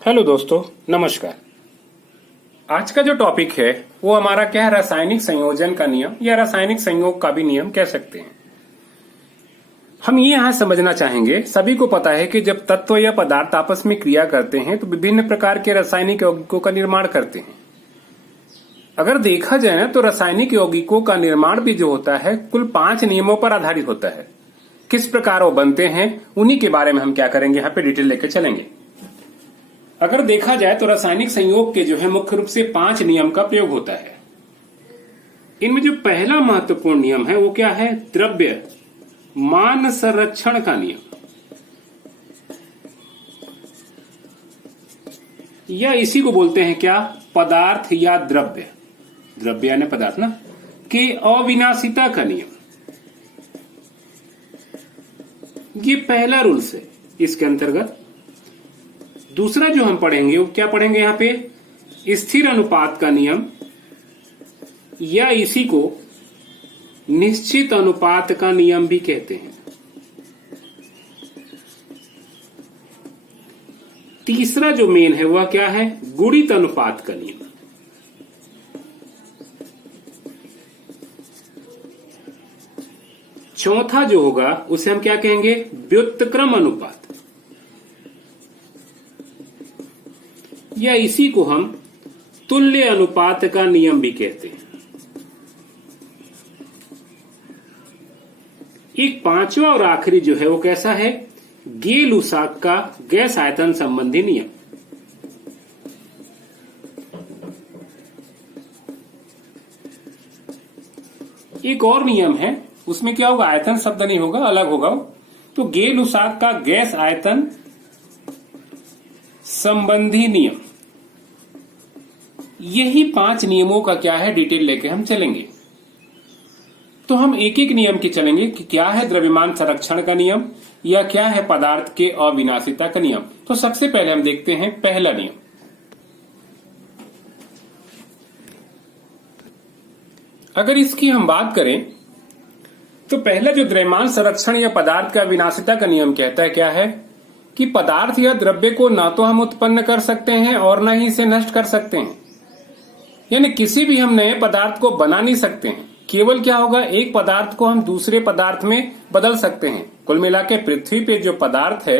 Hello दोस्तों, नमस्कार। आज का जो टॉपिक है वो हमारा क्या है, रासायनिक संयोजन का नियम या रासायनिक संयोग का भी नियम कह सकते हैं। हम ये यहाँ समझना चाहेंगे, सभी को पता है कि जब तत्व या पदार्थ आपस में क्रिया करते हैं तो विभिन्न प्रकार के रासायनिक यौगिकों का निर्माण करते हैं। अगर देखा जाए ना तो रासायनिक यौगिकों का निर्माण भी जो होता है कुल 5 नियमों पर आधारित होता है। किस प्रकार वो बनते हैं उन्हीं के बारे में हम क्या करेंगे, यहाँ पे डिटेल लेकर चलेंगे। अगर देखा जाए तो रासायनिक संयोग के जो है मुख्य रूप से 5 नियम का प्रयोग होता है। इनमें जो पहला महत्वपूर्ण नियम है वो क्या है, द्रव्य मान संरक्षण का नियम, या इसी को बोलते हैं क्या, पदार्थ या द्रव्य, द्रव्य यानी पदार्थ ना, के अविनाशिता का नियम। ये पहला रूल्स है इसके अंतर्गत। दूसरा जो हम पढ़ेंगे वो क्या पढ़ेंगे, यहाँ पे स्थिर अनुपात का नियम, या इसी को निश्चित अनुपात का नियम भी कहते हैं। तीसरा जो मेन है वह क्या है, गुणित अनुपात का नियम। चौथा जो होगा उसे हम क्या कहेंगे, व्युत्क्रम अनुपात, या इसी को हम तुल्य अनुपात का नियम भी कहते हैं। एक पांचवा और आखिरी जो है वो कैसा है, गेल-लुसाक का गैस आयतन संबंधी नियम। एक और नियम है, उसमें क्या होगा, आयतन शब्द नहीं होगा, अलग होगा। तो गेल-लुसाक का गैस आयतन संबंधी नियम। यही 5 नियमों का क्या है, डिटेल लेके हम चलेंगे। तो हम एक एक नियम के चलेंगे कि क्या है द्रव्यमान संरक्षण का नियम, या क्या है पदार्थ के अविनाशिता का नियम। तो सबसे पहले हम देखते हैं पहला नियम। अगर इसकी हम बात करें तो पहला जो द्रव्यमान संरक्षण या पदार्थ का अविनाशिता का नियम कहता है क्या है, कि पदार्थ या द्रव्य को ना तो हम उत्पन्न कर सकते हैं और ना ही इसे नष्ट कर सकते हैं। यानी किसी भी हम नए पदार्थ को बना नहीं सकते हैं, केवल क्या होगा, एक पदार्थ को हम दूसरे पदार्थ में बदल सकते हैं। कुल मिला के पृथ्वी पे जो पदार्थ है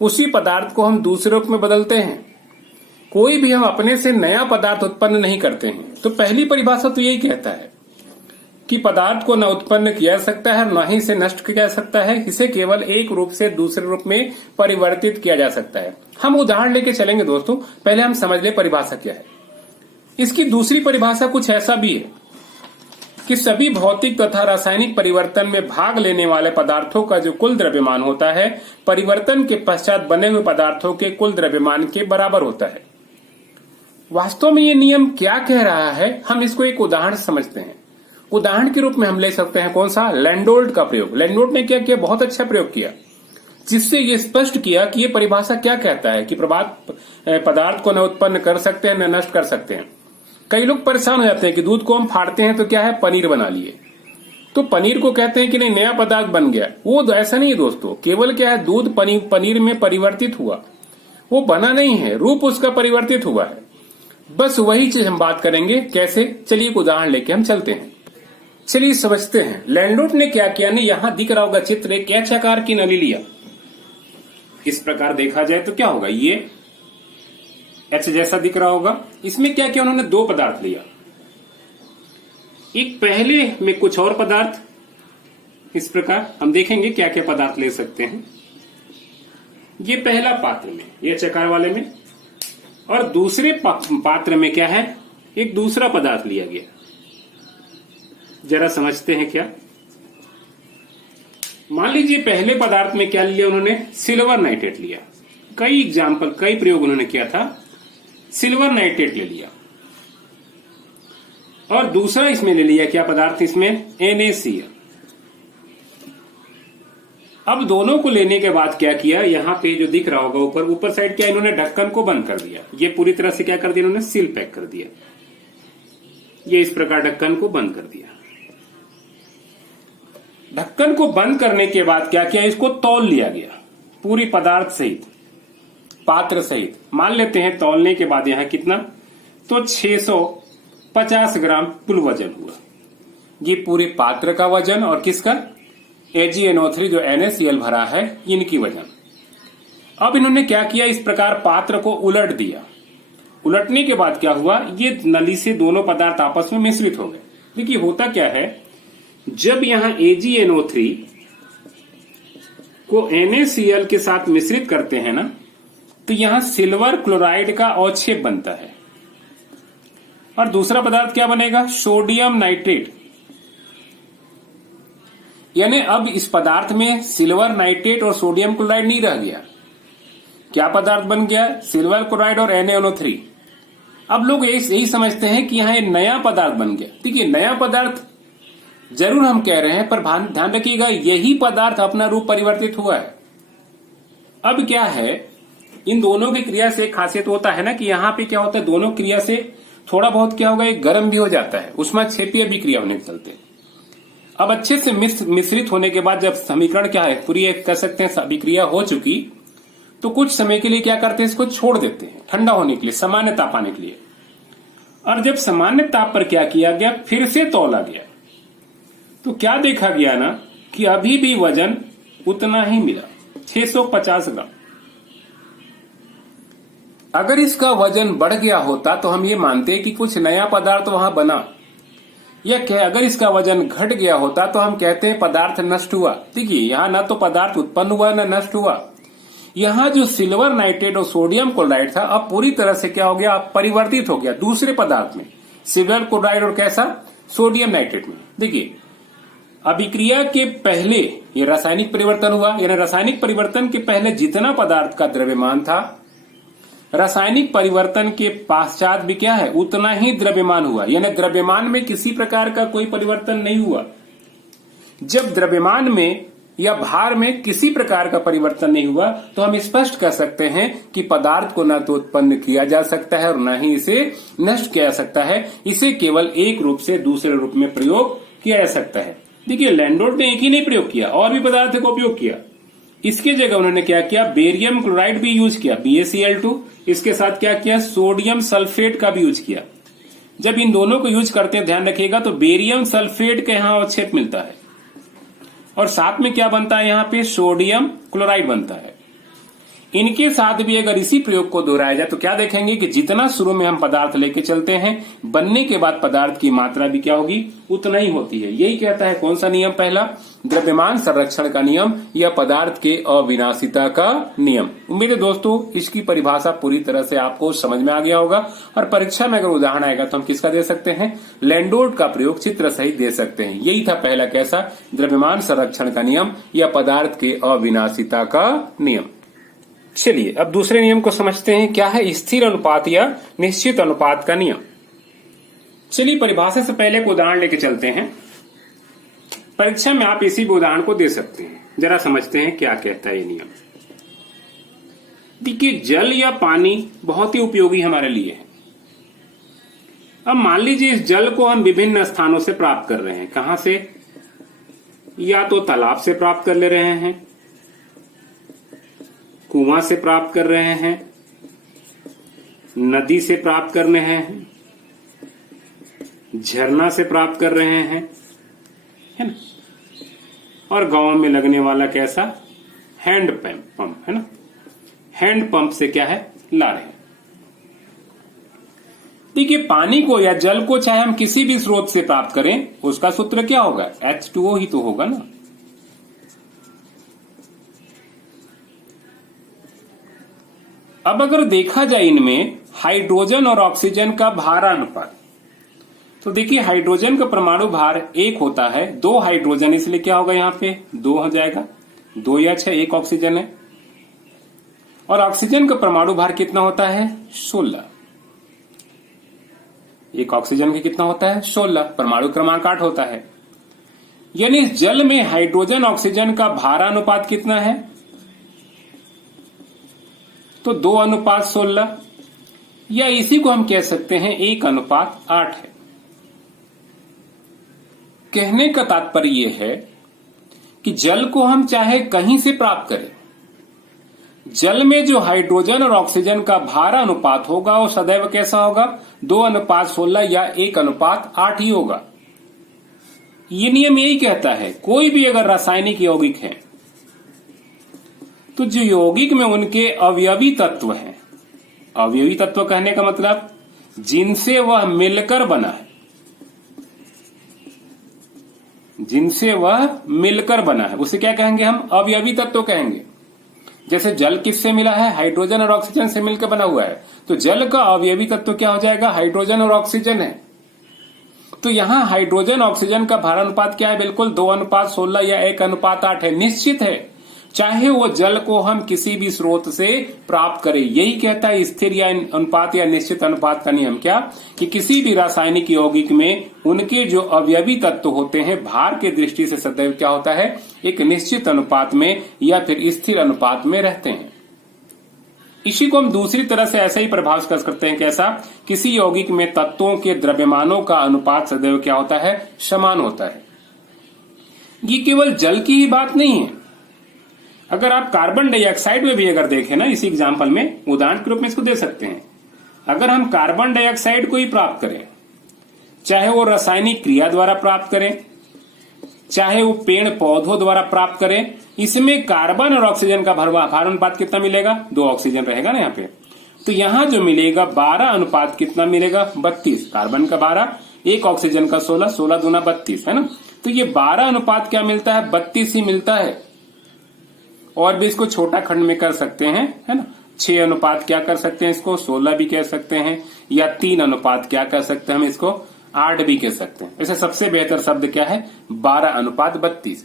उसी पदार्थ को हम दूसरे रूप में बदलते हैं। कोई भी हम अपने से नया पदार्थ उत्पन्न नहीं करते हैं। तो पहली परिभाषा तो यही कहता है कि पदार्थ को न उत्पन्न किया जा सकता है, न ही इसे नष्ट किया जा सकता है, इसे केवल एक रूप से दूसरे रूप में परिवर्तित किया जा सकता है। हम उदाहरण लेके चलेंगे दोस्तों, पहले हम समझ ले परिभाषा क्या है। इसकी दूसरी परिभाषा कुछ ऐसा भी है कि सभी भौतिक तथा रासायनिक परिवर्तन में भाग लेने वाले पदार्थों का जो कुल द्रव्यमान होता है परिवर्तन के पश्चात बने हुए पदार्थों के कुल द्रव्यमान के बराबर होता है। वास्तव में ये नियम क्या कह रहा है, हम इसको एक उदाहरण समझते हैं। उदाहरण के रूप में हम ले सकते हैं कौन सा, लैंडोल्ट का प्रयोग। लैंडोल्ट ने क्या किया, बहुत अच्छा प्रयोग किया, जिससे ये स्पष्ट किया कि ये परिभाषा क्या कहता है कि पदार्थ को न उत्पन्न कर सकते हैं न नष्ट कर सकते हैं। कई लोग परेशान हो जाते हैं कि दूध को हम फाड़ते हैं तो क्या है, पनीर बना लिए, तो पनीर को कहते हैं कि नहीं नया पदार्थ बन गया। वो ऐसा नहीं है दोस्तों, केवल क्या है, दूध पनीर में परिवर्तित हुआ, वो बना नहीं है, रूप उसका परिवर्तित हुआ है। बस वही चीज हम बात करेंगे कैसे। चलिए एक उदाहरण लेके हम चलते हैं, चलिए समझते हैं। लैंडोल्ट ने क्या किया, ने यहां दिख रहा होगा चित्र, एक एच आकार की नली लिया। इस प्रकार देखा जाए तो क्या होगा, ये एच जैसा दिख रहा होगा। इसमें क्या किया, उन्होंने 2 पदार्थ लिया। एक पहले में कुछ और पदार्थ, इस प्रकार हम देखेंगे क्या क्या पदार्थ ले सकते हैं। ये पहला पात्र में, ये चकार वाले में, और दूसरे पात्र में क्या है, एक दूसरा पदार्थ लिया गया। जरा समझते हैं क्या। मान लीजिए पहले पदार्थ में क्या लिया उन्होंने, सिल्वर नाइट्रेट लिया। कई एग्जाम्पल, कई प्रयोग उन्होंने किया था, सिल्वर नाइट्रेट ले लिया। और दूसरा इसमें ले लिया क्या पदार्थ, इसमें NaCl। अब दोनों को लेने के बाद क्या किया, यहां पे जो दिख रहा होगा ऊपर साइड, क्या इन्होंने ढक्कन को बंद कर दिया। ये पूरी तरह से क्या कर दिया, इन्होंने सील पैक कर दिया। ये इस प्रकार ढक्कन को बंद कर दिया। ढक्कन को बंद करने के बाद क्या किया, इसको तौल लिया गया पूरी पदार्थ सहित। पात्र सहित मान लेते हैं तौलने के बाद यहाँ कितना, तो 650 ग्राम कुल वजन हुआ। ये पूरे पात्र का वजन और किसका, AgNO3 जो NaCl भरा है इनकी वजन। अब इन्होंने क्या किया, इस प्रकार पात्र को उलट दिया। उलटने के बाद क्या हुआ, ये नली से दोनों पदार्थ आपस में मिश्रित हो गए। देखिए होता क्या है, जब यहाँ AgNO3 को NaCl के साथ मिश्रित करते हैं ना, तो यहां सिल्वर क्लोराइड का अवक्षेप बनता है और दूसरा पदार्थ क्या बनेगा, सोडियम नाइट्रेट। यानी अब इस पदार्थ में सिल्वर नाइट्रेट और सोडियम क्लोराइड नहीं रह गया। क्या पदार्थ बन गया, सिल्वर क्लोराइड और NaNO3। अब लोग यही समझते हैं कि यहाँ एक नया पदार्थ बन गया। देखिए नया पदार्थ जरूर हम कह रहे हैं, पर ध्यान रखिएगा यही पदार्थ अपना रूप परिवर्तित हुआ है। अब क्या है, इन दोनों की क्रिया से खासियत होता है ना कि यहाँ पे क्या होता है, दोनों क्रिया से थोड़ा बहुत क्या होगा, एक गर्म भी हो जाता है, उसमें क्षेपीय अभिक्रिया होने के चलते। अब अच्छे से मिश्रित होने के बाद जब समीकरण क्या है, पूरी एक कह सकते हैं अभिक्रिया हो चुकी, तो कुछ समय के लिए क्या करते हैं, इसको छोड़ देते हैं ठंडा होने के लिए, सामान्य ताप आने के लिए। और जब सामान्य ताप पर क्या किया गया, फिर से तौला गया, तो क्या देखा गया ना कि अभी भी वजन उतना ही मिला, 650 ग्राम। अगर इसका वजन बढ़ गया होता तो हम ये मानते कि कुछ नया पदार्थ वहां बना, या अगर इसका वजन घट गया होता तो हम कहते हैं पदार्थ नष्ट हुआ। देखिए यहाँ ना तो पदार्थ उत्पन्न हुआ ना नष्ट हुआ। यहाँ जो सिल्वर नाइट्रेट और सोडियम क्लोराइड था अब पूरी तरह से क्या हो गया, परिवर्तित हो गया दूसरे पदार्थ में, सिल्वर क्लोराइड और कैसा, सोडियम नाइट्रेट में। देखिए अभिक्रिया के पहले ये रासायनिक परिवर्तन हुआ, यानी रासायनिक परिवर्तन के पहले जितना पदार्थ का द्रव्यमान था, रासायनिक परिवर्तन के पश्चात भी क्या है, उतना ही द्रव्यमान हुआ। यानी द्रव्यमान में किसी प्रकार का कोई परिवर्तन नहीं हुआ। जब द्रव्यमान में या भार में किसी प्रकार का परिवर्तन नहीं हुआ तो हम स्पष्ट कह सकते हैं कि पदार्थ को न तो उत्पन्न किया जा सकता है और न ही इसे नष्ट किया जा सकता है। इसे केवल एक रूप से दूसरे रूप में प्रयोग किया जा सकता है। देखिए लैंडोल्फ ने एक ही नहीं प्रयोग किया, और भी पदार्थ का उपयोग किया। इसके जगह उन्होंने क्या किया, बेरियम क्लोराइड भी यूज किया, BaCl2। इसके साथ क्या किया, सोडियम सल्फेट का भी यूज किया। जब इन दोनों को यूज करते हैं ध्यान रखिएगा तो बेरियम सल्फेट का यहाँ अवक्षेप मिलता है और साथ में क्या बनता है, यहाँ पे सोडियम क्लोराइड बनता है। इनके साथ भी अगर इसी प्रयोग को दोहराया जाए तो क्या देखेंगे कि जितना शुरू में हम पदार्थ लेके चलते हैं, बनने के बाद पदार्थ की मात्रा भी क्या होगी, उतना ही होती है। यही कहता है कौन सा नियम, पहला द्रव्यमान संरक्षण का नियम या पदार्थ के अविनाशिता का नियम। उम्मीद है दोस्तों इसकी परिभाषा पूरी तरह से आपको समझ में आ गया होगा। और परीक्षा में अगर उदाहरण आएगा तो हम किसका दे सकते हैं, लैंडोल्फ का प्रयोग चित्र सहित दे सकते हैं। यही था पहला कैसा, द्रव्यमान संरक्षण का नियम या पदार्थ के अविनाशिता का नियम। चलिए अब दूसरे नियम को समझते हैं, क्या है स्थिर अनुपात या निश्चित अनुपात का नियम। चलिए परिभाषा से पहले एक उदाहरण लेके चलते हैं। परीक्षा में आप इसी उदाहरण को दे सकते हैं, जरा समझते हैं क्या कहता है ये नियम। देखिए जल या पानी बहुत ही उपयोगी हमारे लिए है। अब मान लीजिए इस जल को हम विभिन्न स्थानों से प्राप्त कर रहे हैं। कहां से, या तो तालाब से प्राप्त कर ले रहे हैं, कुआं से प्राप्त कर रहे हैं, नदी से प्राप्त कर रहे हैं, झरना से प्राप्त कर रहे हैं, है ना। और गांव में लगने वाला कैसा, हैंड पंप, है ना। हैंड पंप से क्या है, ला रहे हैं। देखिए पानी को या जल को चाहे हम किसी भी स्रोत से प्राप्त करें, उसका सूत्र क्या होगा, H2O ही तो होगा ना। अब अगर देखा जाए इनमें हाइड्रोजन और ऑक्सीजन का भार अनुपात, तो देखिए हाइड्रोजन का परमाणु भार 1 होता है, 2 हाइड्रोजन, इसलिए क्या होगा यहाँ पे 2 हो जाएगा, 2 या 6, 1 ऑक्सीजन है। और ऑक्सीजन का परमाणु भार कितना होता है, 16। एक ऑक्सीजन का कितना होता है, 16, परमाणु क्रमांक 8 होता है। यानी इस जल में हाइड्रोजन ऑक्सीजन का भारानुपात कितना है, तो 2:16, या इसी को हम कह सकते हैं 1:8 है। कहने का तात्पर्य यह है कि जल को हम चाहे कहीं से प्राप्त करें, जल में जो हाइड्रोजन और ऑक्सीजन का भार अनुपात होगा वो सदैव कैसा होगा? 2:16 या 1:8 ही होगा। ये नियम यही कहता है कोई भी अगर रासायनिक यौगिक है तो जो यौगिक में उनके अवयवी तत्व हैं, अवयवी तत्व कहने का मतलब जिनसे वह मिलकर बना है, जिनसे वह मिलकर बना है उसे क्या कहेंगे हम? अवयवी तत्व कहेंगे। जैसे जल किससे मिला है? हाइड्रोजन और ऑक्सीजन से मिलकर बना हुआ है, तो जल का अवयवी तत्व क्या हो जाएगा? हाइड्रोजन और ऑक्सीजन है। तो यहां हाइड्रोजन ऑक्सीजन का भार अनुपात क्या है? बिल्कुल 2:16 या 1:8 है। निश्चित है, चाहे वो जल को हम किसी भी स्रोत से प्राप्त करें। यही कहता है स्थिर या अनुपात या निश्चित अनुपात का नियम क्या, कि किसी भी रासायनिक यौगिक में उनके जो अवयवी तत्व होते हैं भार के दृष्टि से सदैव क्या होता है? एक निश्चित अनुपात में या फिर स्थिर अनुपात में रहते हैं। इसी को हम दूसरी तरह से ऐसा ही प्रभाव कर सकते हैं। कैसा? किसी यौगिक में तत्वों के द्रव्यमानों का अनुपात सदैव क्या होता है? समान होता है। ये केवल जल की ही बात नहीं है। अगर आप कार्बन डाइऑक्साइड में भी अगर देखें ना, इसी एग्जाम्पल में उदाहरण के रूप में इसको दे सकते हैं। अगर हम कार्बन डाइऑक्साइड को ही प्राप्त करें, चाहे वो रासायनिक क्रिया द्वारा प्राप्त करें, चाहे वो पेड़ पौधों द्वारा प्राप्त करें, इसमें कार्बन और ऑक्सीजन का भार अनुपात कितना मिलेगा? 2 ऑक्सीजन रहेगा ना यहाँ पे। तो यहाँ जो मिलेगा 12 अनुपात कितना मिलेगा? 32। कार्बन का 12, 1 ऑक्सीजन का 16, 16 दूना 32 है ना। तो ये 12 अनुपात क्या मिलता है? 32 ही मिलता है। और भी इसको छोटा खंड में कर सकते हैं, है ना। 6 अनुपात क्या कर सकते हैं? इसको 16 भी कह सकते हैं, या 3 अनुपात क्या कर सकते हैं? हम इसको 8 भी कह सकते हैं। ऐसे सबसे बेहतर शब्द क्या है? 12:32।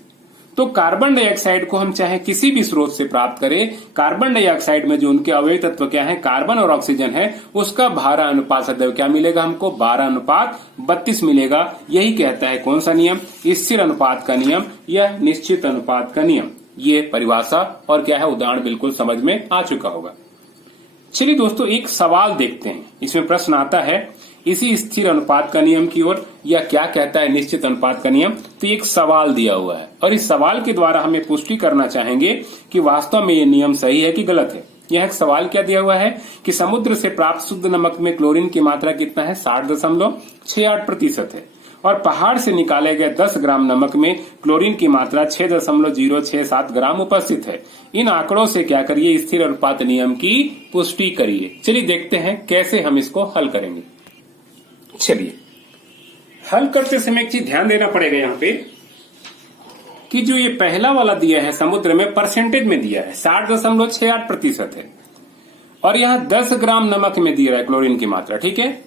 तो कार्बन डाइऑक्साइड को हम चाहे किसी भी स्रोत से प्राप्त करें, कार्बन डाइऑक्साइड में जो उनके अवयवी तत्व क्या है? कार्बन और ऑक्सीजन है, उसका भार अनुपात सदैव क्या मिलेगा हमको? 12:32 मिलेगा। यही कहता है कौन सा नियम? स्थिर अनुपात का नियम या निश्चित अनुपात का नियम। ये परिभाषा और क्या है उदाहरण बिल्कुल समझ में आ चुका होगा। चलिए दोस्तों, एक सवाल देखते हैं। इसमें प्रश्न आता है इसी स्थिर अनुपात का नियम की ओर, या क्या कहता है निश्चित अनुपात का नियम। तो एक सवाल दिया हुआ है और इस सवाल के द्वारा हमें पुष्टि करना चाहेंगे कि वास्तव में ये नियम सही है कि गलत है। यह एक सवाल क्या दिया हुआ है कि समुद्र से प्राप्त शुद्ध नमक में क्लोरीन की मात्रा कितना है? 60.68% है, और पहाड़ से निकाले गए 10 ग्राम नमक में क्लोरीन की मात्रा 6.067 ग्राम उपस्थित है। इन आंकड़ों से क्या करिए? स्थिर अनुपात नियम की पुष्टि करिए। चलिए देखते हैं कैसे हम इसको हल करेंगे। चलिए, हल करते समय एक चीज ध्यान देना पड़ेगा यहाँ पे कि जो ये पहला वाला दिया है समुद्र में परसेंटेज में दिया है 60.68% है, और यहाँ 10 ग्राम नमक में दिया है क्लोरीन की मात्रा। ठीक है,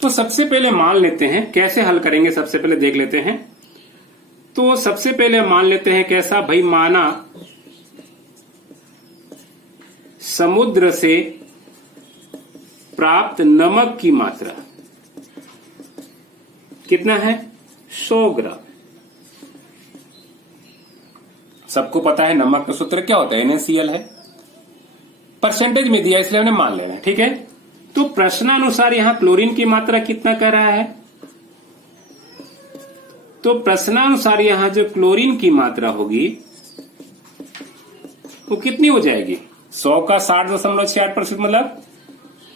तो सबसे पहले मान लेते हैं कैसे हल करेंगे। सबसे पहले देख लेते हैं। तो सबसे पहले मान लेते हैं कैसा भाई, माना समुद्र से प्राप्त नमक की मात्रा कितना है? 100 ग्राम। सबको पता है नमक का सूत्र क्या होता है? NaCl है। परसेंटेज में दिया इसलिए हमने मान लेना है। ठीक है, तो प्रश्नानुसार यहां क्लोरीन की मात्रा कितना कह रहा है? तो प्रश्नानुसार यहां जो क्लोरीन की मात्रा होगी वो कितनी हो जाएगी? 100 का 60.68% मतलब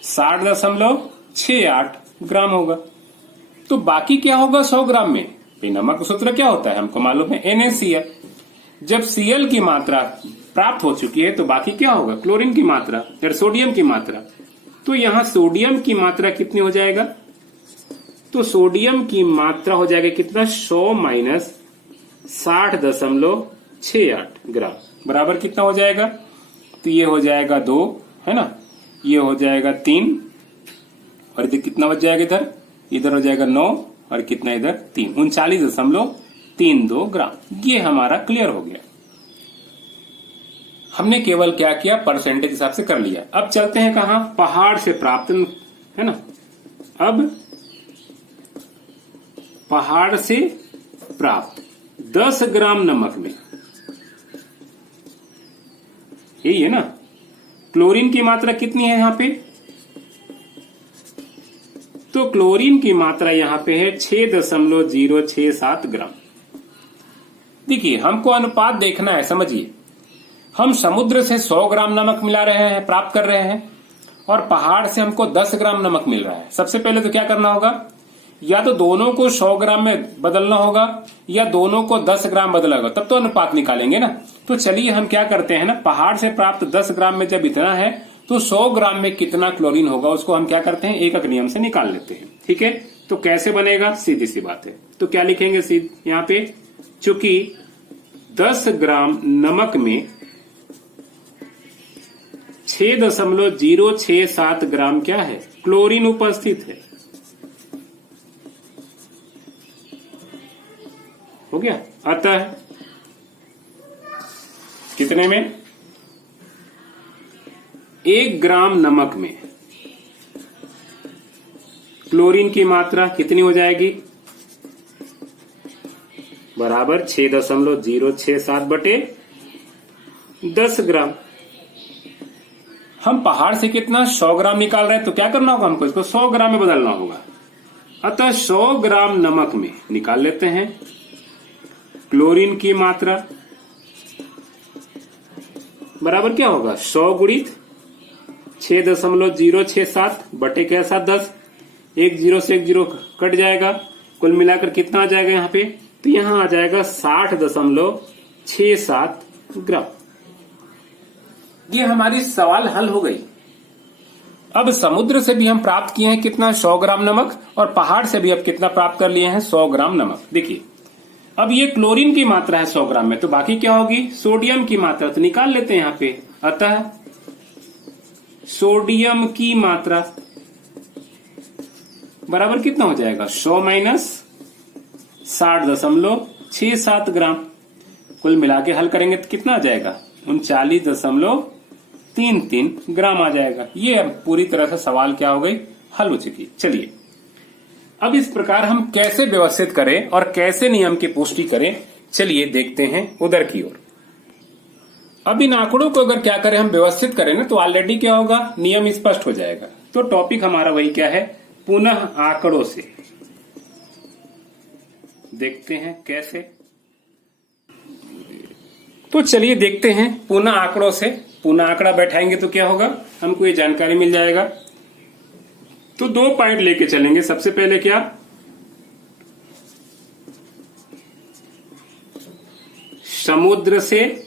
60.68 ग्राम होगा। तो बाकी क्या होगा 100 ग्राम में? नमक का सूत्र क्या होता है हमको मालूम है, NaCl। जब Cl की मात्रा प्राप्त हो चुकी है तो बाकी क्या होगा? क्लोरीन की मात्रा या सोडियम की मात्रा। तो यहां सोडियम की मात्रा कितनी हो जाएगा? तो सोडियम की मात्रा हो जाएगा कितना? 100 माइनस 60.68 ग्राम बराबर कितना हो जाएगा? तो ये हो जाएगा 2, है ना, ये हो जाएगा 3, और इधर कितना बच जाएगा? इधर हो जाएगा 9, और कितना इधर? 3, 39.32 ग्राम। ये हमारा क्लियर हो गया। हमने केवल क्या किया? परसेंटेज हिसाब से कर लिया। अब चलते हैं कहां? पहाड़ से प्राप्त, है ना। अब पहाड़ से प्राप्त 10 ग्राम नमक में, यही है ना, क्लोरीन की मात्रा कितनी है यहां पे? तो क्लोरीन की मात्रा यहां पे है 6.067 ग्राम। देखिए, हमको अनुपात देखना है, समझिए। हम समुद्र से 100 ग्राम नमक मिला रहे हैं, प्राप्त कर रहे हैं, और पहाड़ से हमको 10 ग्राम नमक मिल रहा है। सबसे पहले तो क्या करना होगा, या तो दोनों को 100 ग्राम में बदलना होगा या दोनों को 10 ग्राम बदलना होगा, तब तो अनुपात निकालेंगे ना। तो चलिए हम क्या करते हैं ना, पहाड़ से प्राप्त 10 ग्राम में जब इतना है तो 100 ग्राम में कितना क्लोरीन होगा उसको हम क्या करते हैं, एकक नियम से निकाल लेते हैं। ठीक है, तो कैसे बनेगा, सीधी सी बात है। तो क्या लिखेंगे यहाँ पे, चूंकि 10 ग्राम नमक में 6.067 ग्राम क्या है, क्लोरीन उपस्थित है। हो गया। अतः कितने में, 1 ग्राम नमक में क्लोरीन की मात्रा कितनी हो जाएगी, बराबर 6.067 बटे 10 ग्राम। हम पहाड़ से कितना 100 ग्राम निकाल रहे हैं, तो क्या करना होगा हमको, इसको 100 ग्राम में बदलना होगा। अतः 100 ग्राम नमक में निकाल लेते हैं क्लोरीन की मात्रा, बराबर क्या होगा, 100 गुणित 6.067 बटे कैसा 10, 1 0 से 1 0 कट जाएगा, कुल मिलाकर कितना आ जाएगा यहाँ पे, तो यहाँ आ जाएगा 60.67 ग्राम। ये हमारी सवाल हल हो गई। अब समुद्र से भी हम प्राप्त किए हैं कितना, 100 ग्राम नमक, और पहाड़ से भी अब कितना प्राप्त कर लिए हैं, 100 ग्राम नमक। देखिए अब ये क्लोरीन की मात्रा है 100 ग्राम में, तो बाकी क्या होगी, सोडियम की मात्रा, तो निकाल लेते हैं यहाँ पे। अतः सोडियम की मात्रा बराबर कितना हो जाएगा, 100 माइनस 60.67 ग्राम। कुल मिला के हल करेंगे तो कितना आ जाएगा, 39.33 ग्राम आ जाएगा। ये अब पूरी तरह से सवाल क्या हो गई, हल हो चुकी। चलिए अब इस प्रकार हम कैसे व्यवस्थित करें और कैसे नियम की पुष्टि करें, चलिए देखते हैं उधर की ओर। अब इन आंकड़ों को अगर क्या करें, हम व्यवस्थित करें ना, तो ऑलरेडी क्या होगा, नियम स्पष्ट हो जाएगा। तो टॉपिक हमारा वही क्या है, पुनः आंकड़ों से देखते हैं कैसे। तो चलिए देखते हैं पुनः आंकड़ों से। पुनः आंकड़ा बैठाएंगे तो क्या होगा, हमको ये जानकारी मिल जाएगा। तो 2 पॉइंट लेके चलेंगे। सबसे पहले क्या, समुद्र से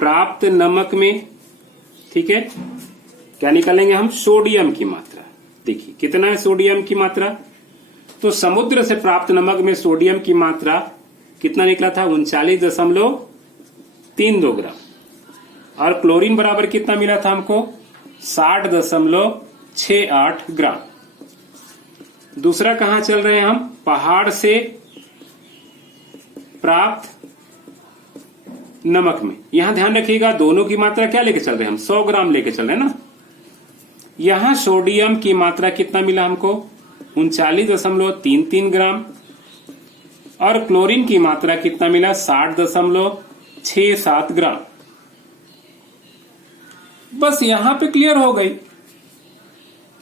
प्राप्त नमक में, ठीक है, क्या निकालेंगे हम, सोडियम की मात्रा। देखिए कितना है सोडियम की मात्रा, तो समुद्र से प्राप्त नमक में सोडियम की मात्रा कितना निकला था, 39.32 ग्राम, और क्लोरीन बराबर कितना मिला था हमको, 60.68 ग्राम। दूसरा कहां चल रहे हैं हम, पहाड़ से प्राप्त नमक में। यहां ध्यान रखिएगा दोनों की मात्रा क्या लेके चल रहे हैं हम, 100 ग्राम लेके चल रहे हैं ना। यहां सोडियम की मात्रा कितना मिला हमको, 39.33 ग्राम, और क्लोरीन की मात्रा कितना मिला, 60.67 ग्राम। बस यहां पे क्लियर हो गई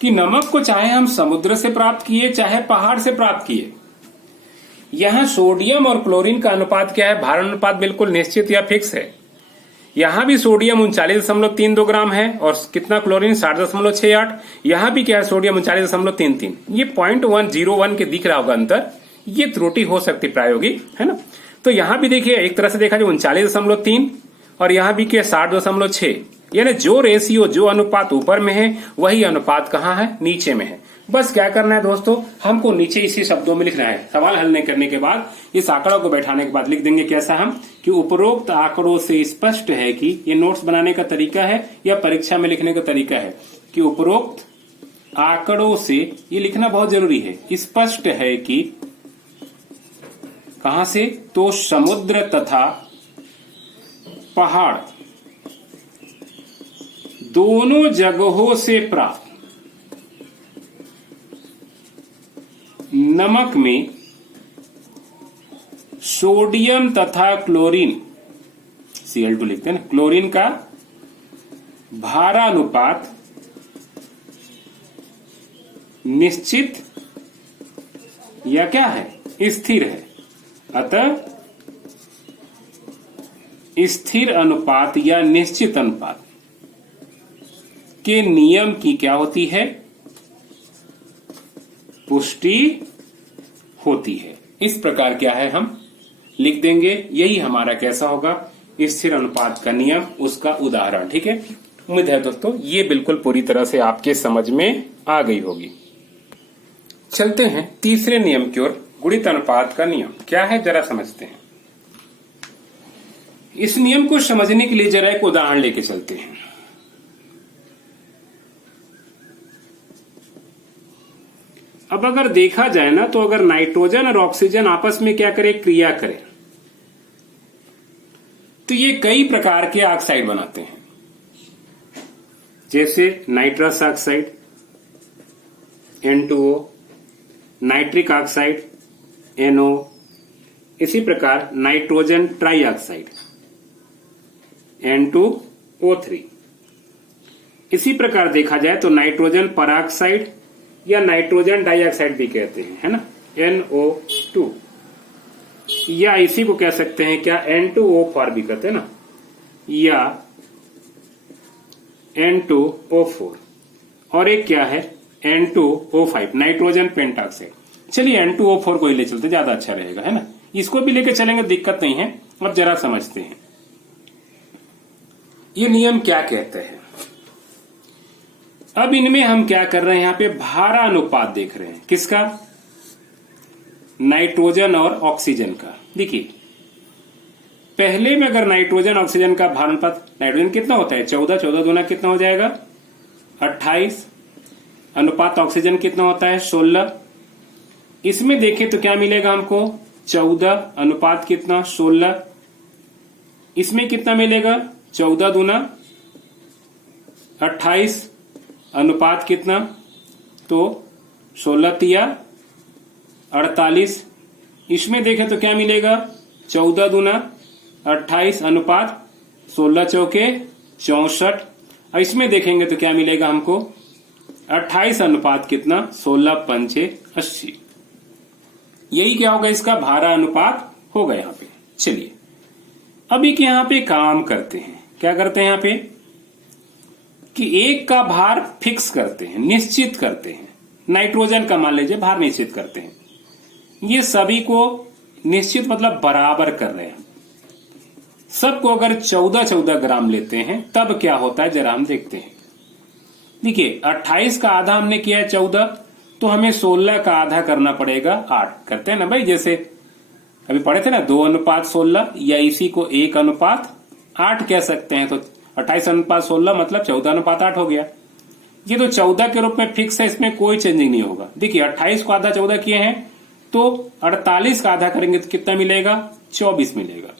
कि नमक को चाहे हम समुद्र से प्राप्त किए चाहे पहाड़ से प्राप्त किए, यहां सोडियम और क्लोरीन का अनुपात क्या है, भार अनुपात बिल्कुल निश्चित या फिक्स है। यहां भी सोडियम 39.32 ग्राम है और कितना क्लोरीन 60.68। यहां भी क्या है, सोडियम 39.33। ये 0.101 के दिख रहा होगा अंतर, ये त्रुटि हो सकती प्रायोगिक, है ना। तो यहां भी देखिए एक तरह से देखा जाए 39.3 और यहां भी क्या 60.6, यानी जो रेशियो, जो अनुपात ऊपर में है वही अनुपात कहाँ है, नीचे में है। बस क्या करना है दोस्तों, हमको नीचे इसी शब्दों में लिखना है। सवाल हल नहीं करने के बाद इस आंकड़ों को बैठाने के बाद लिख देंगे कैसा हम, कि उपरोक्त आंकड़ों से स्पष्ट है कि, ये नोट्स बनाने का तरीका है या परीक्षा में लिखने का तरीका है, कि उपरोक्त आंकड़ों से, ये लिखना बहुत जरूरी है, स्पष्ट है कि कहां से, तो समुद्र तथा पहाड़ दोनों जगहों से प्राप्त नमक में सोडियम तथा क्लोरीन, Cl2 लिखते हैं ना, क्लोरीन का भारानुपात निश्चित या क्या है, स्थिर है। अतः स्थिर अनुपात या निश्चित अनुपात के नियम की क्या होती है? पुष्टि होती है। इस प्रकार क्या है हम लिख देंगे, यही हमारा कैसा होगा? स्थिर अनुपात का नियम, उसका उदाहरण। ठीक है, उम्मीद है दोस्तों ये बिल्कुल पूरी तरह से आपके समझ में आ गई होगी। चलते हैं तीसरे नियम की ओर। गुणित अनुपात का नियम क्या है, जरा समझते हैं। इस नियम को समझने के लिए जरा एक उदाहरण लेके चलते हैं। अब अगर देखा जाए ना, तो अगर नाइट्रोजन और ऑक्सीजन आपस में क्या करे? क्रिया करे, तो ये कई प्रकार के ऑक्साइड बनाते हैं, जैसे nitrous oxide N2O, nitric oxide NO, इसी प्रकार नाइट्रोजन ट्राइऑक्साइड N2O3। इसी प्रकार देखा जाए तो नाइट्रोजन परऑक्साइड या नाइट्रोजन डाइऑक्साइड भी कहते हैं, है ना, NO2, या इसी को कह सकते हैं क्या? N2O4 भी कहते हैं ना, या N2O4, और एक क्या है? N2O5, nitrogen पेंटाक्साइड। चलिए N2O4 को ही ले चलते, ज्यादा अच्छा रहेगा, है ना। इसको भी लेके चलेंगे, दिक्कत नहीं है। अब जरा समझते हैं ये नियम क्या कहते हैं। अब इनमें हम क्या कर रहे हैं? यहाँ पे भारानुपात देख रहे हैं। किसका? नाइट्रोजन और ऑक्सीजन का। देखिए पहले में अगर नाइट्रोजन ऑक्सीजन का भारानुपात, नाइट्रोजन कितना होता है? 14, 14 दूना कितना हो जाएगा? 28। अनुपात ऑक्सीजन कितना होता है? 16। इसमें देखें तो क्या मिलेगा हमको? 14 अनुपात कितना? 16। इसमें कितना मिलेगा? 14 दूना 28 अनुपात कितना? तो 16 तिया 48। इसमें देखें तो क्या मिलेगा? 14 दूना 28 अनुपात 16 चौके 64। और इसमें देखेंगे तो क्या मिलेगा हमको? 28 अनुपात कितना? 16 पंचे 80। यही क्या होगा? इसका भारा अनुपात होगा यहाँ पे। चलिए अब एक यहाँ पे काम करते हैं। क्या करते हैं यहाँ पे? कि एक का भार फिक्स करते हैं, निश्चित करते हैं। नाइट्रोजन का मान लीजिए भार निश्चित करते हैं। ये सभी को निश्चित मतलब बराबर कर रहे हैं। सबको अगर 14-14 ग्राम लेते हैं तब क्या होता है, जरा हम देखते हैं। देखिए 28 का आधा हमने किया है 14, तो हमें 16 का आधा करना पड़ेगा 8। करते हैं ना भाई, जैसे अभी पढ़े थे ना 2 अनुपात 16, या इसी को 1 अनुपात 8 कह सकते हैं। तो 28 अनुपात 16 मतलब 14 अनुपात 8 हो गया। ये तो 14 के रूप में फिक्स है, इसमें कोई चेंजिंग नहीं होगा। देखिए 28 को आधा 14 किए हैं, तो 48 का आधा करेंगे तो कितना मिलेगा? 24 मिलेगा।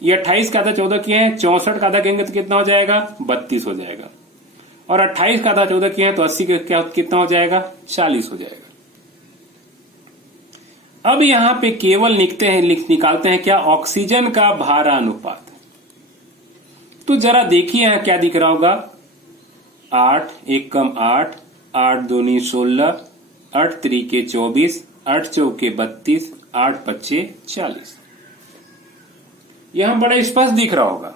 ये 28 का आधा 14 किए हैं, 64 का आधा करेंगे तो कितना हो जाएगा? 32 हो जाएगा। और 28 का आधा 14 किए हैं तो 80 का क्या कितना हो जाएगा? 40 हो जाएगा। अब यहां पे केवल निकालते हैं क्या? ऑक्सीजन का भारानुपात। तो जरा देखिए यहां क्या दिख रहा होगा? 8 1 कम 8, 8 दूनी 16, 8 त्रिके 24, 8 चौके 32, 8 पच्चे 40। यहां बड़ा स्पष्ट दिख रहा होगा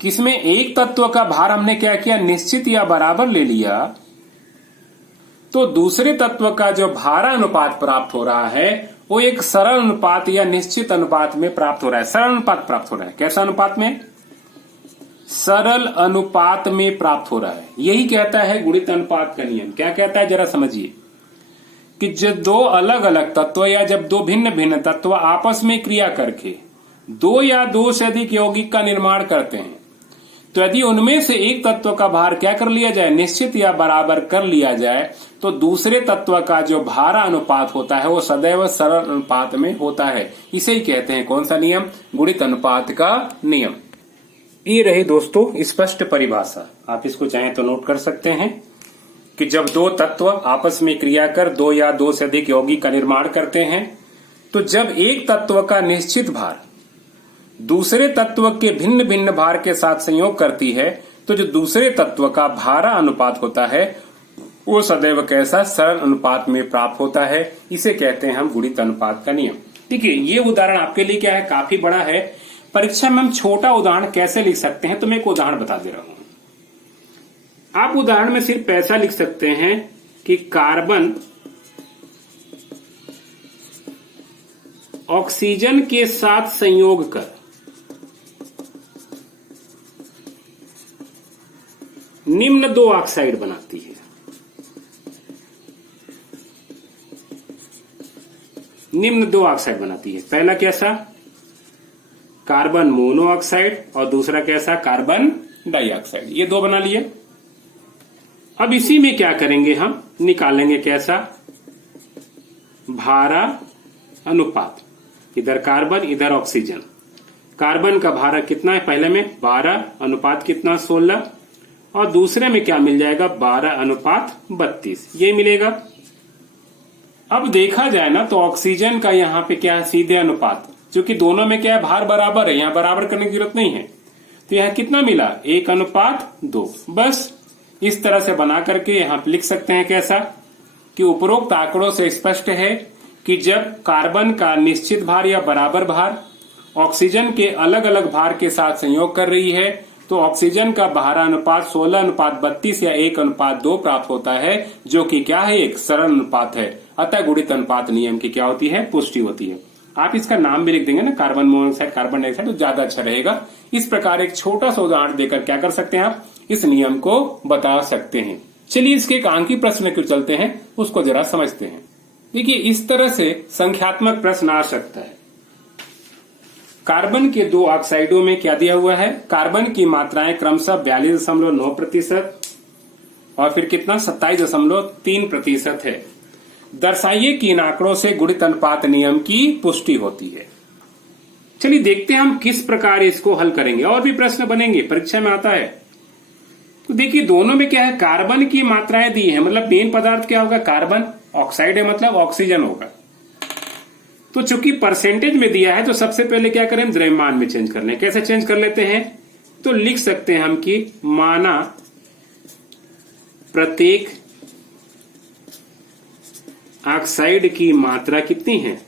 कि इसमें एक तत्व का भार हमने क्या किया? निश्चित या बराबर ले लिया, तो दूसरे तत्व का जो भारानुपात प्राप्त हो रहा है वो एक सरल अनुपात या निश्चित अनुपात में प्राप्त हो रहा है। सरल अनुपात प्राप्त हो रहा है। कैसा अनुपात में? सरल अनुपात में प्राप्त हो रहा है। यही कहता है गुणित अनुपात का नियम। क्या कहता है, जरा समझिए कि जब दो अलग अलग तत्व या जब दो भिन्न भिन्न तत्व आपस में क्रिया करके 2 या 2 से अधिक यौगिक का निर्माण करते हैं, तो यदि उनमें से एक तत्व का भार क्या कर लिया जाए? निश्चित या बराबर कर लिया जाए, तो दूसरे तत्व का जो भारा अनुपात होता है वो सदैव सरल अनुपात में होता है। इसे ही कहते हैं कौन सा नियम? गुणित अनुपात का नियम। ये रही दोस्तों स्पष्ट परिभाषा। आप इसको चाहें तो नोट कर सकते हैं कि जब दो तत्व आपस में क्रिया कर 2 या 2 से अधिक यौगिक का निर्माण करते हैं, तो जब एक तत्व का निश्चित भार दूसरे तत्व के भिन्न भिन्न भार के साथ संयोग करती है, तो जो दूसरे तत्व का भारा अनुपात होता है वो सदैव कैसा? सरल अनुपात में प्राप्त होता है। इसे कहते हैं हम गुणित अनुपात का नियम। ठीक है, ये उदाहरण आपके लिए क्या है? काफी बड़ा है, परीक्षा में हम छोटा उदाहरण कैसे लिख सकते हैं, तो मैं एक उदाहरण बता दे रहा हूं। आप उदाहरण में सिर्फ ऐसा लिख सकते हैं कि कार्बन ऑक्सीजन के साथ संयोग कर निम्न दो ऑक्साइड बनाती है। निम्न दो ऑक्साइड बनाती है। पहला कैसा, कार्बन मोनोऑक्साइड, और दूसरा कैसा, कार्बन डाइऑक्साइड। ये दो बना लिए। अब इसी में क्या करेंगे, हम निकालेंगे कैसा, भारा अनुपात। इधर कार्बन इधर ऑक्सीजन। कार्बन का भारा कितना है, पहले में 12 अनुपात कितना 16, और दूसरे में क्या मिल जाएगा 12 अनुपात 32, ये मिलेगा। अब देखा जाए ना तो ऑक्सीजन का यहाँ पे क्या है, सीधे अनुपात, क्योंकि दोनों में क्या है, भार बराबर है, यहाँ बराबर करने की जरूरत नहीं है। तो यहाँ कितना मिला, 1 अनुपात 2। बस इस तरह से बना करके यहाँ लिख सकते हैं कैसा, कि उपरोक्त आंकड़ों से स्पष्ट है कि जब कार्बन का निश्चित भार या बराबर भार ऑक्सीजन के अलग अलग भार के साथ संयोग कर रही है, तो ऑक्सीजन का भारा अनुपात 16 अनुपात 32 या 1 अनुपात 2 प्राप्त होता है, जो कि क्या है, एक सरल अनुपात है। अतः गुणित अनुपात नियम की क्या होती है, पुष्टि होती है। आप इसका नाम भी लिख देंगे ना, कार्बन मोनोऑक्साइड, कार्बन डाइऑक्साइड, तो ज्यादा अच्छा रहेगा। इस प्रकार एक छोटा सा उदाहरण देकर क्या कर सकते हैं, आप इस नियम को बता सकते हैं। चलिए इसके एक अंकीय प्रश्न क्यों चलते हैं, उसको जरा समझते हैं। देखिए इस तरह से संख्यात्मक प्रश्न आ सकता है। कार्बन के दो ऑक्साइडों में क्या दिया हुआ है, कार्बन की मात्राएं क्रमशः 42.9% और फिर कितना 27.3% है। दर्शाइए कि इन आंकड़ों से गुणित अनुपात नियम की पुष्टि होती है। चलिए देखते हैं हम किस प्रकार इसको हल करेंगे। और भी प्रश्न बनेंगे, परीक्षा में आता है। तो देखिए दोनों में क्या है, कार्बन की मात्राएं दी है, मतलब मेन पदार्थ क्या होगा, कार्बन, ऑक्साइड है मतलब ऑक्सीजन होगा। तो चूंकि परसेंटेज में दिया है तो सबसे पहले क्या करें, द्रव्यमान में चेंज करना है। कैसे चेंज कर लेते हैं, तो लिख सकते हैं हम कि माना प्रत्येक ऑक्साइड की मात्रा कितनी है,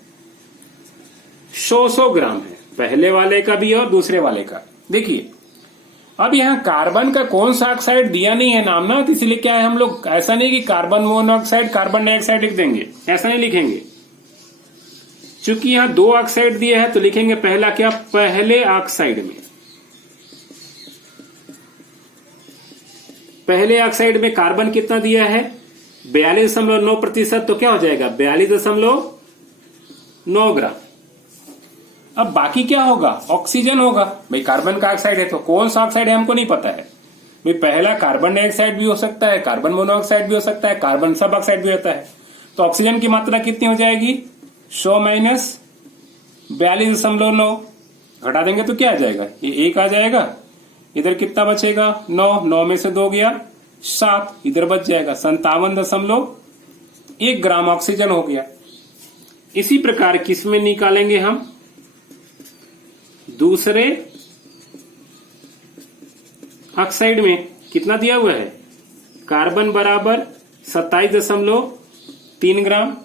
100 ग्राम है, पहले वाले का भी और दूसरे वाले का। देखिए अब यहाँ कार्बन का कौन सा ऑक्साइड दिया नहीं है नाम ना, तो इसलिए क्या है, हम लोग ऐसा नहीं कि कार्बन मोनोऑक्साइड कार्बन डाइऑक्साइड लिख देंगे, ऐसा नहीं लिखेंगे। चूंकि यहाँ दो ऑक्साइड दिया है तो लिखेंगे पहला क्या, पहले ऑक्साइड में, पहले ऑक्साइड में कार्बन कितना दिया है 42.9%, तो क्या हो जाएगा 42.9 ग्राम। अब बाकी क्या होगा, ऑक्सीजन होगा। भाई कार्बन का ऑक्साइड है तो कौन सा ऑक्साइड है हमको नहीं पता है। भाई पहला कार्बन डाइऑक्साइड भी हो सकता है, कार्बन मोनोऑक्साइड भी हो सकता है, कार्बन सब ऑक्साइड भी होता है। तो ऑक्सीजन की मात्रा कितनी हो जाएगी, 100 माइनस 42.9, घटा देंगे तो क्या आ जाएगा, ये 1 आ जाएगा। इधर कितना बचेगा 9 में से 2 गया 7, इधर बच जाएगा 57.1 ग्राम ऑक्सीजन हो गया। इसी प्रकार किस में निकालेंगे हम, दूसरे ऑक्साइड में कितना दिया हुआ है, कार्बन बराबर 27.3 ग्राम,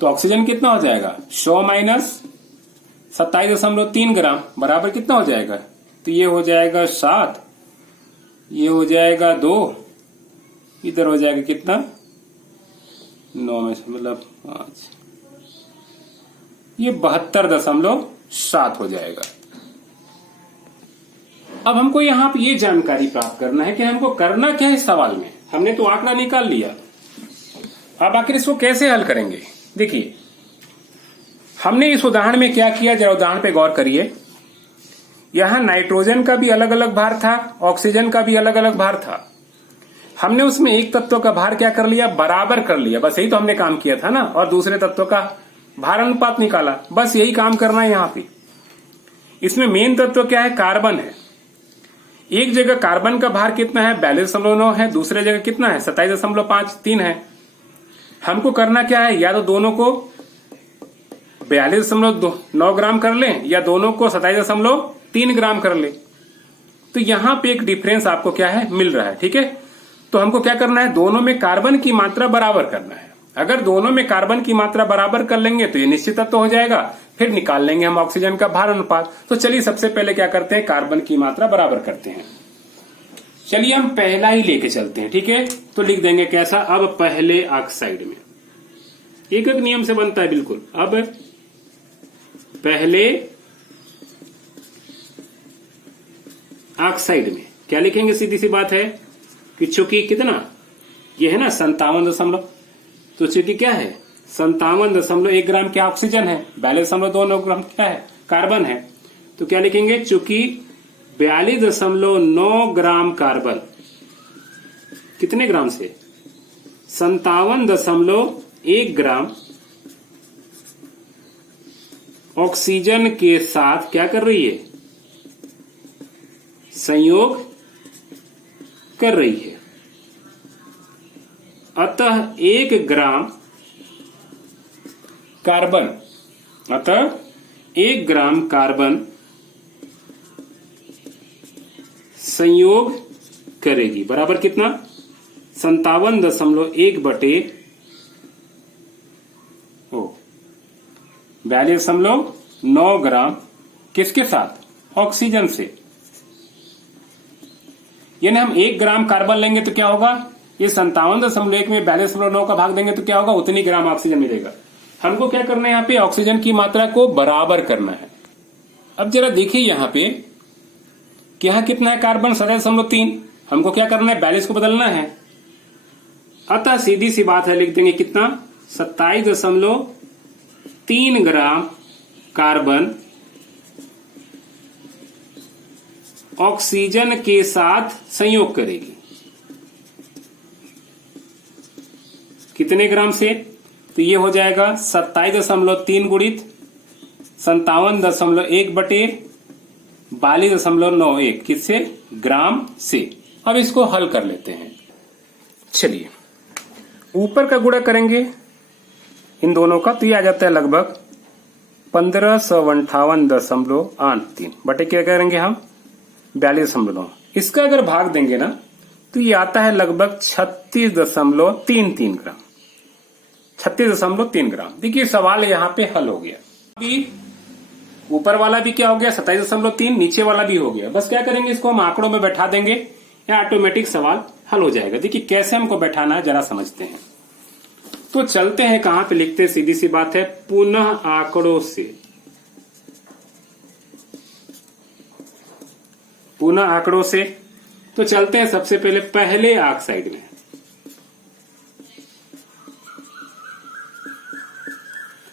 तो ऑक्सीजन कितना हो जाएगा 100 माइनस 27.3 ग्राम बराबर कितना हो जाएगा, तो ये हो जाएगा 7, ये हो जाएगा 2, इधर हो जाएगा कितना 9 में से मतलब 5, ये 72.7 हो जाएगा। अब हमको यहां पे ये जानकारी प्राप्त करना है कि हमको करना क्या है इस सवाल में। हमने तो आंकड़ा निकाल लिया, अब आखिर इसको कैसे हल करेंगे। देखिए हमने इस उदाहरण में क्या किया, जरा उदाहरण पे गौर करिए। यहां नाइट्रोजन का भी अलग अलग भार था, ऑक्सीजन का भी अलग अलग भार था। हमने उसमें एक तत्व का भार क्या कर लिया, बराबर कर लिया, बस यही तो हमने काम किया था ना, और दूसरे तत्व का भार अनुपात निकाला, बस यही काम करना है यहाँ पे। इसमें मेन तत्व क्या है, कार्बन है। एक जगह कार्बन का भार कितना है 42.9 है, दूसरे जगह कितना है 27.53 है। हमको करना क्या है, या तो दोनों को 42.9 ग्राम कर लें या दोनों को 27.3 ग्राम कर लें। तो यहां पे एक डिफरेंस आपको क्या है मिल रहा है, ठीक है। तो हमको क्या करना है, दोनों में कार्बन की मात्रा बराबर करना है। अगर दोनों में कार्बन की मात्रा बराबर कर लेंगे तो ये निश्चित तत्व हो जाएगा, फिर निकाल लेंगे हम ऑक्सीजन का भार अनुपात। तो चलिए सबसे पहले क्या करते हैं, कार्बन की मात्रा बराबर करते हैं। चलिए हम पहला ही लेके चलते हैं, ठीक है। तो लिख देंगे कैसा, अब पहले ऑक्साइड में, एक एक नियम से बनता है बिल्कुल। अब पहले ऑक्साइड में क्या लिखेंगे, सीधी सी बात है कि चूंकि कितना ये है ना 57 तो चूंकि क्या है 57.1 ग्राम क्या ऑक्सीजन है, 42.29 ग्राम क्या है कार्बन है, तो क्या लिखेंगे, चूंकि 42.9 ग्राम कार्बन कितने ग्राम से 57.1 ग्राम ऑक्सीजन के साथ क्या कर रही है, संयोग कर रही है। अतः 1 ग्राम कार्बन, अतः 1 ग्राम कार्बन संयोग करेगी बराबर कितना 57.1 बटे 42.9 ग्राम किसके साथ, ऑक्सीजन से। यानी हम 1 ग्राम कार्बन लेंगे तो क्या होगा, ये 57.1 में 42.9 का भाग देंगे तो क्या होगा, उतनी ग्राम ऑक्सीजन मिलेगा। हमको क्या करना है, यहाँ पे ऑक्सीजन की मात्रा को बराबर करना है। अब जरा देखिए यहाँ पे कि यहाँ कितना है कार्बन 27.3, हमको क्या करना है 42 को बदलना है। अतः सीधी सी बात है, लिख देंगे कितना 27.3 ग्राम कार्बन ऑक्सीजन के साथ संयोग करेगी। कितने ग्राम से, तो ये हो जाएगा 27.3 गुणित 57.1 बटे 42.91 किससे, ग्राम से। अब इसको हल कर लेते हैं। चलिए ऊपर का गुणा करेंगे इन दोनों का, तो ये आ जाता है लगभग 1558.83 बटे क्या करेंगे हम 42.9। इसका अगर भाग देंगे ना तो ये आता है लगभग 36.33 ग्राम, 36.3 ग्राम। देखिए सवाल यहाँ पे हल हो गया। अभी ऊपर वाला भी क्या हो गया 27.3, नीचे वाला भी हो गया। बस क्या करेंगे, इसको हम आंकड़ों में बैठा देंगे या ऑटोमेटिक सवाल हल हो जाएगा। देखिए कैसे हमको बैठाना है जरा समझते हैं। तो चलते हैं कहां पे, लिखते हैं, सीधी सी बात है, पुनः आंकड़ों से, पुनः आंकड़ों से। तो चलते हैं सबसे पहले पहले ऑक्साइड में।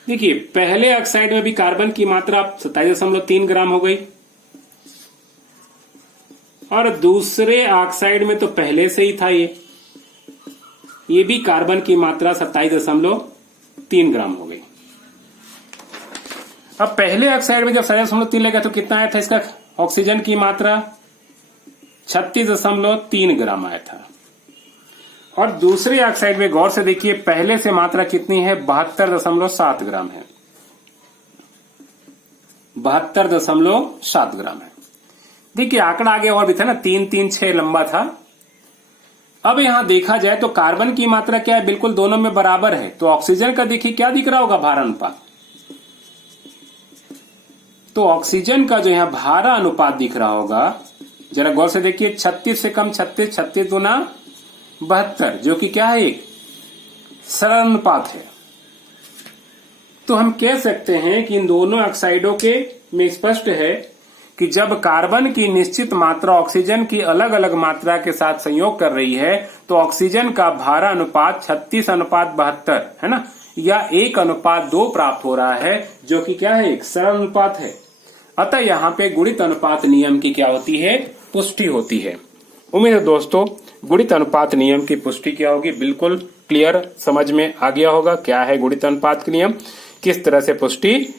देखिए पहले ऑक्साइड में भी कार्बन की मात्रा 27.3 ग्राम हो गई, और दूसरे ऑक्साइड में तो पहले से ही था ये भी कार्बन की मात्रा 27.3 ग्राम हो गई। अब पहले ऑक्साइड में जब 27.3 लगा तो कितना आया था इसका ऑक्सीजन की मात्रा 36.3 ग्राम आया था। और दूसरे ऑक्साइड में गौर से देखिए पहले से मात्रा कितनी है, 72.7 ग्राम है, 72.7 ग्राम है। देखिए आंकड़ा आगे और भी था ना, 336 लंबा था। अब यहां देखा जाए तो कार्बन की मात्रा क्या है, बिल्कुल दोनों में बराबर है। तो ऑक्सीजन का देखिए क्या दिख रहा होगा, भार अनुपात। तो ऑक्सीजन का जो यहां भारा अनुपात दिख रहा होगा, जरा गौर से देखिए 36 से कम 36, 36 दूना 72, जो कि क्या है, एक सरल अनुपात है। तो हम कह सकते हैं कि इन दोनों ऑक्साइडों के में स्पष्ट है कि जब कार्बन की निश्चित मात्रा ऑक्सीजन की अलग अलग मात्रा के साथ संयोग कर रही है तो ऑक्सीजन का भारा अनुपात 36:72 है ना, या 1:2 प्राप्त हो रहा है, जो कि क्या है, एक सरल अनुपात है। अतः यहाँ पे गुणित अनुपात नियम की क्या होती है, पुष्टि होती है। उम्मीद है दोस्तों गुणित अनुपात नियम की पुष्टि क्या होगी, बिल्कुल क्लियर समझ में आ गया होगा क्या है गुणित अनुपात के नियम, किस तरह से पुष्टि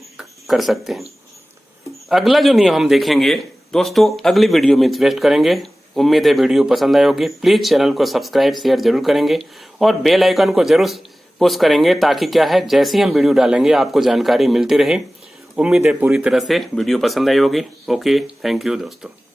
कर सकते हैं। अगला जो नियम हम देखेंगे दोस्तों अगली वीडियो में इन्वेस्ट करेंगे। उम्मीद है वीडियो पसंद आई होगी। प्लीज चैनल को सब्सक्राइब शेयर जरूर करेंगे और बेल आइकन को जरूर पुश करेंगे, ताकि क्या है जैसे ही हम वीडियो डालेंगे आपको जानकारी मिलती रहे। उम्मीद है पूरी तरह से वीडियो पसंद आई होगी। ओके, थैंक यू दोस्तों।